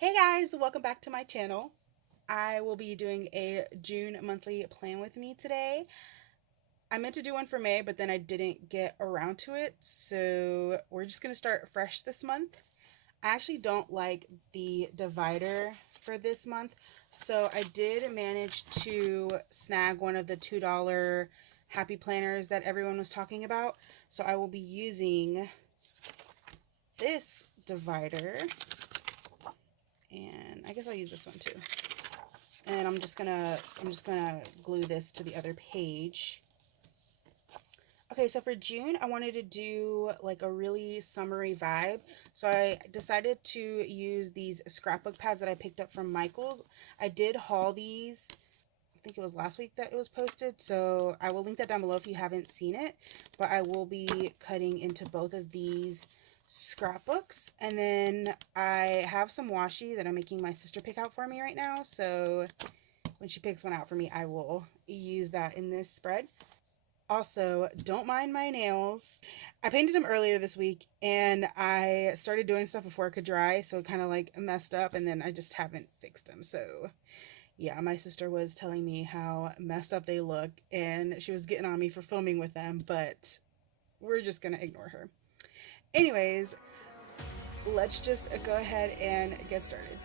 Hey guys, welcome back to my channel. I will be doing a June monthly plan with me today. I meant to do one for May, but then I didn't get around to it, so we're just going to start fresh this month. I actually don't like the divider for this month, so I did manage to snag one of the $2 happy planners that everyone was talking about. So I will be using this divider, and I guess I'll use this one too. And I'm just gonna glue this to the other page. Okay, so for June, I wanted to do like a really summery vibe. So I decided to use these scrapbook pads that I picked up from Michael's. I did haul these. I think it was last week that it was posted, so I will link that down below if you haven't seen it. But I will be cutting into both of these scrapbooks, and then I have some washi that I'm making my sister pick out for me right now, so when she picks one out for me, I will use that in this spread. Also, don't mind my nails. I painted them earlier this week, and I started doing stuff before it could dry, so it kind of like messed up, and then I just haven't fixed them. So yeah, my sister was telling me how messed up they look, and she was getting on me for filming with them, but we're just gonna ignore her. Anyways, let's just go ahead and get started.